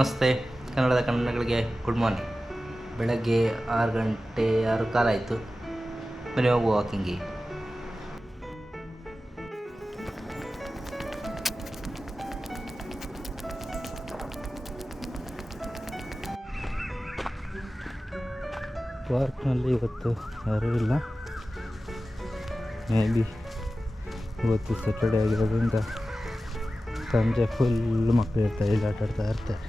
ನಮಸ್ತೆ ಕನ್ನಡದ ಕನ್ನಡಗಳಿಗೆ good morning. ಬೆಳಗ್ಗೆ 6 ಗಂಟೆ 6 ಕಾಲ ಆಯಿತು. ಬನ್ನಿ ಹೋಗುವ ವಾಕಿಂಗಿಗೆ. ಪಾರ್ಕ್ನಲ್ಲಿ ಇವತ್ತು ಯಾರೂ ಇಲ್ಲ. ಮೇ ಬಿ ಇವತ್ತು ಸ್ಯಾಟರ್ಡೇ ಆಗಿರೋದ್ರಿಂದ ಸಂಜೆ ಫುಲ್ ಮಕ್ಕಳು ಇರ್ತಾರೆ, ಇಲ್ಲಿ ಆಟ ಆಡ್ತಾ ಇರ್ತಾರೆ.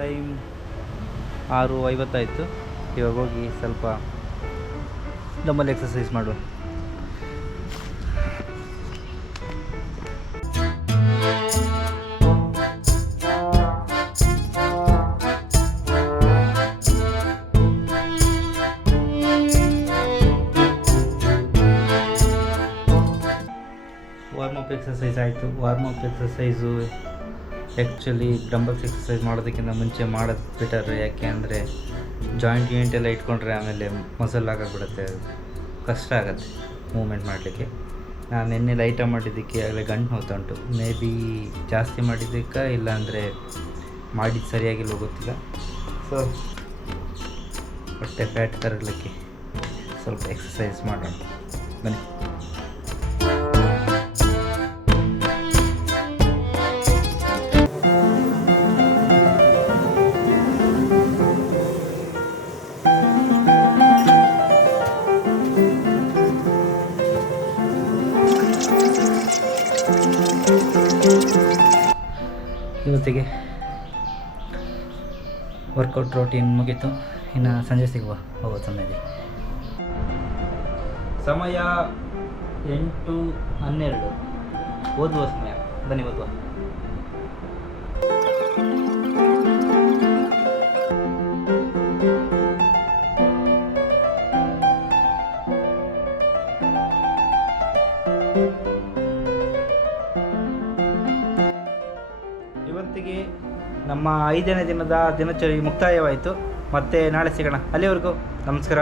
ಟೈಮ್ 6:50 ಇವಾಗ ಹೋಗಿ ಸ್ವಲ್ಪ ನಮ್ಮಲ್ಲಿ ಎಕ್ಸಸೈಸ್ ಮಾಡುವ. ವಾರ್ಮಪ್ ಎಕ್ಸಸೈಸ್ ಆಯಿತು. Warm up exercise actually dumbbells exercise ಮಾಡೋದಕ್ಕಿಂತ ಮುಂಚೆ ಮಾಡೋದು ಬೆಟರ್. ಯಾಕೆ ಅಂದರೆ ಜಾಯಿಂಟ್ ಎಲ್ಲ ಇಟ್ಕೊಂಡ್ರೆ ಆಮೇಲೆ ಮಸಲ್ ಆಗಾಗ್ಬಿಡುತ್ತೆ, ಕಷ್ಟ ಆಗುತ್ತೆ ಮೂವ್ಮೆಂಟ್ ಮಾಡಲಿಕ್ಕೆ. ನಾನು ನಿನ್ನೆ ಲೈಟಾಗಿ ಮಾಡಿದ್ದಕ್ಕೆ ಆಗಲೇ ಗಂಟು ನೋವ್ತಾ ಉಂಟು. ಮೇ ಬಿ ಜಾಸ್ತಿ ಮಾಡಿದ್ದಕ್ಕೆ ಇಲ್ಲ ಅಂದರೆ ಮಾಡಿದ್ದು ಸರಿಯಾಗಿಲ್ಲ ಗೊತ್ತಿಲ್ಲ. ಸೊ ಹೊಟ್ಟೆ ಫ್ಯಾಟ್ ಕರಗಲಿಕ್ಕೆ ಸ್ವಲ್ಪ ಎಕ್ಸಸೈಸ್ ಮಾಡೋಣ ಬನ್ನಿ. ಇವತ್ತಿಗೆ ವರ್ಕೌಟ್ ರೋಟೀನ್ ಮುಗೀತು. ಇನ್ನು ಸಂಜೆ ಸಿಗುವ ಹೋಗೋ ಸಮಯದಲ್ಲಿ. ಸಮಯ 8:12 ಓದುವ ಸಮಯ. ಬನ್ನಿ ಓದುವ. ಇವತ್ತಿಗೆ ನಮ್ಮ 5ನೇ ದಿನದ ದಿನಚರಿ ಮುಕ್ತಾಯವಾಯಿತು. ಮತ್ತೆ ನಾಳೆ ಸಿಗೋಣ. ಅಲ್ಲಿವರೆಗೂ ನಮಸ್ಕಾರ.